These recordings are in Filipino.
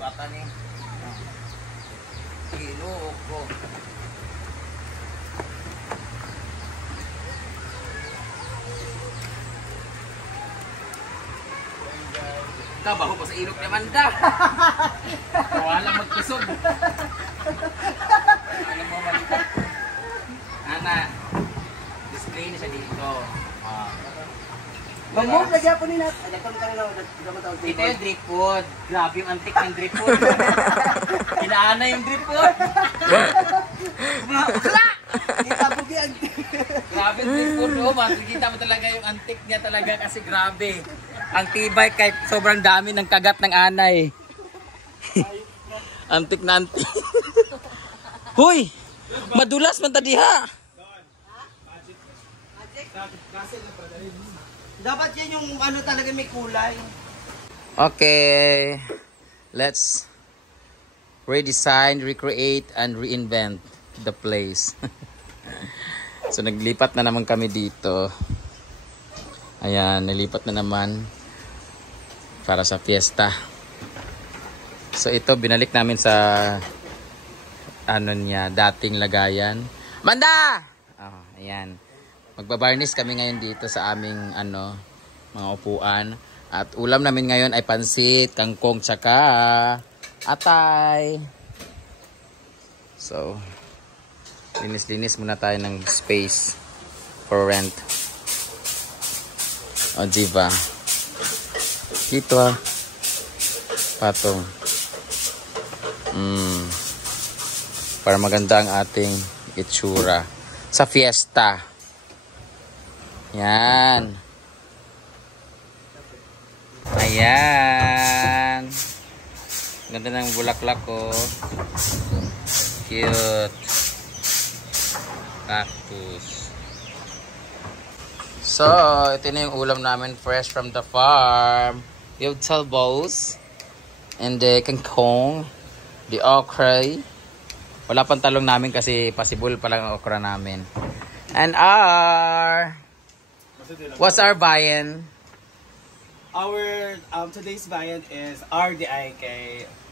Bata ni. Kilo ko. Kabaho pa sa ilok ni Amanda. Wala magkusog. Alam mo malipat. Ana, display na siya dito. Mamog lagyan po nila. Ito yung drip food. Grabe yung antik ng drip food. Inaana yung drip food. Itabugi ang Grabe yung drip food. Oh, makikita mo talaga yung antik niya talaga kasi grabe. Ang tibay kahit sobrang dami ng kagat ng anay. Antik na antik. Huy! Madulas man tadiha. Dapat yan yung ano talaga may kulay. Okay. Let's redesign, recreate, and reinvent the place. So naglipat na naman kami dito. Ayan, nilipat na naman para sa fiesta. So ito binalik namin sa ano niya, dating lagayan. Manda! Oh, ayan. Magbabarnish kami ngayon dito sa aming ano, mga upuan. At ulam namin ngayon ay pansit, kangkong, tsaka atay. So, linis-linis muna tayo ng space for rent. O, diba? Dito patong. Para maganda ang ating itsura sa fiesta. Yan. Ayan. Ganda ng bulaklak ko. Cute. Cactus. So, ito na yung ulam namin fresh from the farm. We have talbos. And the kangkong. The okra. Wala pang talong namin kasi pasibol pa lang ang okra namin. And what's our viand? Our today's viand is RDIK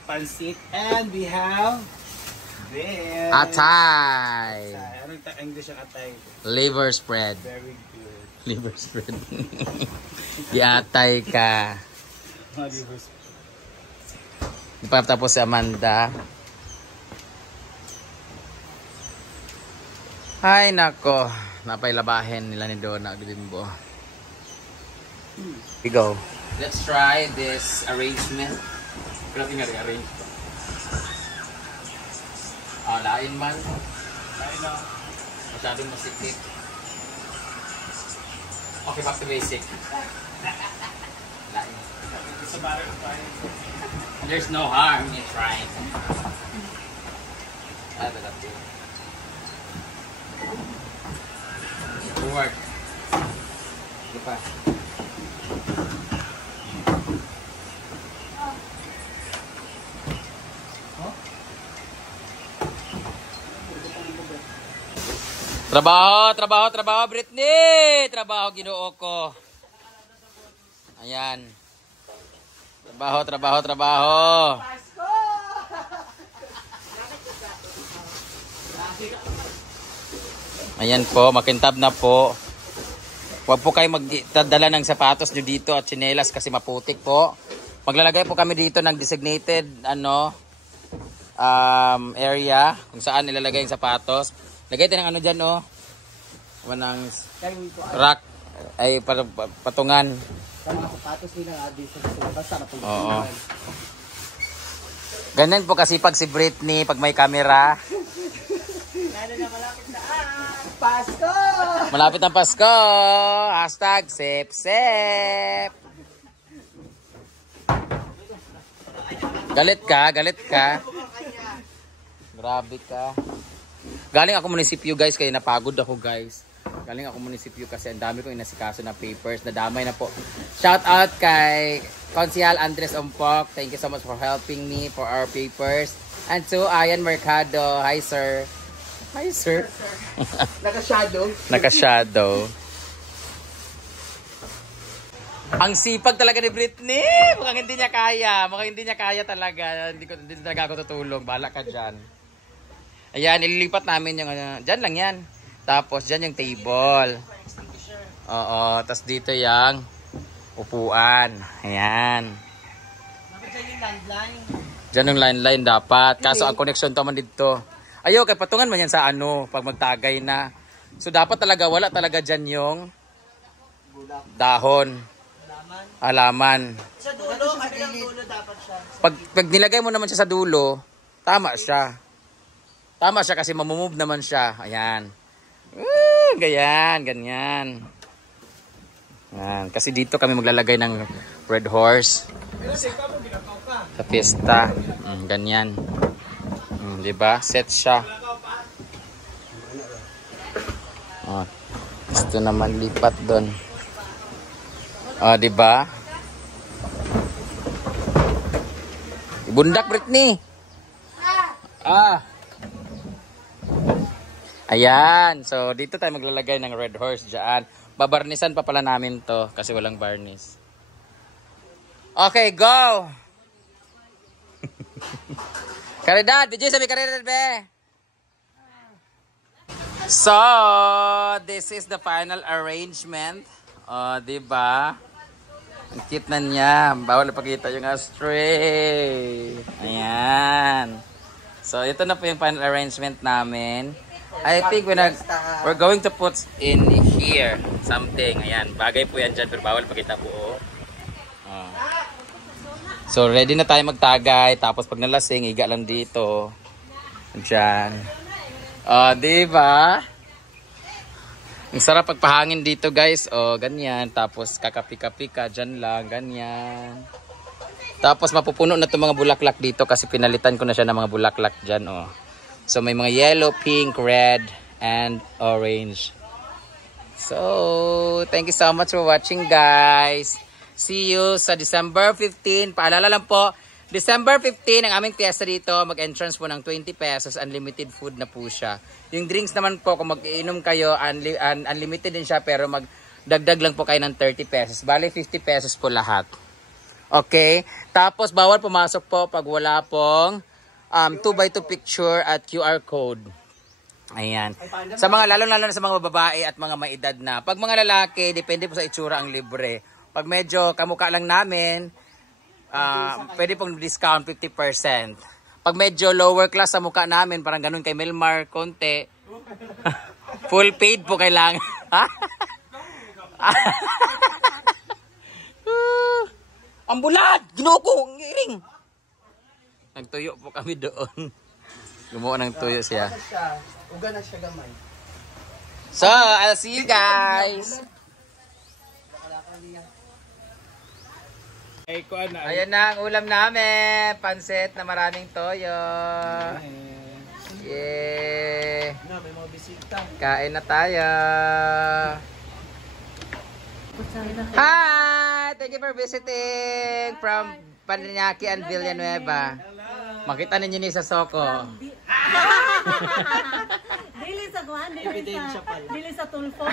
pansit and we have this. Atay. Anong English ang atay? Liver spread. Very good. Liver spread. Di atay ka. Liver spread. Tapos si Amanda. Ay nako, napailabahin nila ni Donna Glimbo. We go. Let's try this arrangement. Grabe nga rin-arrange to. Lain man. Lain na. Masyadong masikip. Okay, back to basic. Lain. There's no harm in trying. Forward. Di pa. Trabaho, Britney! Trabaho, Ginoo ko. Ayan. Trabaho. Ayan po, makintab na po. Huwag po kayo magdala ng sapatos nyo dito at tsinelas kasi maputik po. Maglalagay po kami dito ng designated area kung saan nilalagay yung sapatos. Lagay tayo ng ano dyan, oh. Ng rack ay patungan. Sa mga sapatos nila dito sa na po. Oo. Ganyan po kasi pag si Britney, pag may camera. Lalo na malapit na Pasko! Malapit ang Pasko! #SepSep. Galit ka. Grabe ka. Galing ako munisipyo guys, kaya napagod ako guys. Galing ako munisipyo kasi ang dami kong inasikaso na papers. Nadamay na po. Shout out kay Konsehal Andres Ompok. Thank you so much for helping me for our papers. And to Ayan Mercado. Hi sir. Hi sir. Naka-shadow. Naka-shadow. Ang sipag talaga ni Britney. Mukhang hindi niya kaya. Mukhang hindi niya kaya talaga. Hindi talaga ako tutulong. Bahala ka dyan. Ayan, ililipat namin yung dyan lang yan. Tapos dyan yung table. Oo, tapos dito yung upuan. Ayan. Dyan yung landline. Dyan yung landline dapat. Kaso ang connection to man dito. Ayaw, kay patungan man yan sa ano, pag magtagay na. So dapat talaga, wala talaga dyan yung dahon. Alaman. Sa dulo, kabilang dulo dapat siya. Pag nilagay mo naman siya sa dulo, tama siya. Tama siya kasi mamumove naman siya. Ayan. Ganyan, ganyan. Ayan. Kasi dito kami maglalagay ng Red Horse. Sa pista. Ganyan. Diba? Set siya. Oh, gusto naman lipat doon. Oh, diba? Bundak, Britney. Ayan. So, dito tayo maglalagay ng Red Horse dyan. Babarnisan pa pala namin to kasi walang varnish. Okay, go! Karidad! DJ, sabi Karidad, be! So, this is the final arrangement. Diba? Ang cute na niya. Bawal ipakita yung ashtray. Ayan. So, ito na po yung final arrangement namin. I think we're going to put in here something. Ayan. Bagay po yan dyan pero bawal ipakita buo. So, ready na tayo magtagay. Tapos pag nalasing, higa lang dito. Diyan. Diba? Ang sarap pagpahangin dito, guys. Ganyan. Tapos kakapi-kapi ka. Dyan lang. Ganyan. Tapos mapupuno na itong mga bulaklak dito kasi pinalitan ko na siya ng mga bulaklak dyan. So may mga yellow, pink, red, and orange. So, thank you so much for watching, guys. See you sa December 15. Paalala lang po, December 15, ang aming piyesta dito, mag-entrance po ng 20 pesos, unlimited food na po siya. Yung drinks naman po, kung mag-iinom kayo, unlimited din siya, pero magdagdag lang po kayo ng 30 pesos. Bale, 50 pesos po lahat. Okay? Tapos, bawal pumasok po pag wala pong 2x2 picture at QR code. Ayan. Sa mga, lalo-lalo na sa mga babae at mga maedad na. Pag mga lalaki, depende po sa itsura ang libre. Pag medyo kamukha lang namin, pwede pong discount 50%. Pag medyo lower class sa mukha namin, parang ganun kay Melmar, konti. Full paid po kailangan. Ang bulat! Ginoo ko! Ang iring! Nagtuyo po kami doon. Gumawa ng tuyo siya. Uga na siya gamay. So, I'll see you guys! Ayan na ang ulam namin. Pansit na maraming toyo. Yeah. May mga bisita. Kain na tayo. Hi! Thank you for visiting from Paranaque and Villanueva. Makita ninyo ni sa Soko. Dili sa kuan, dili sa tulfo.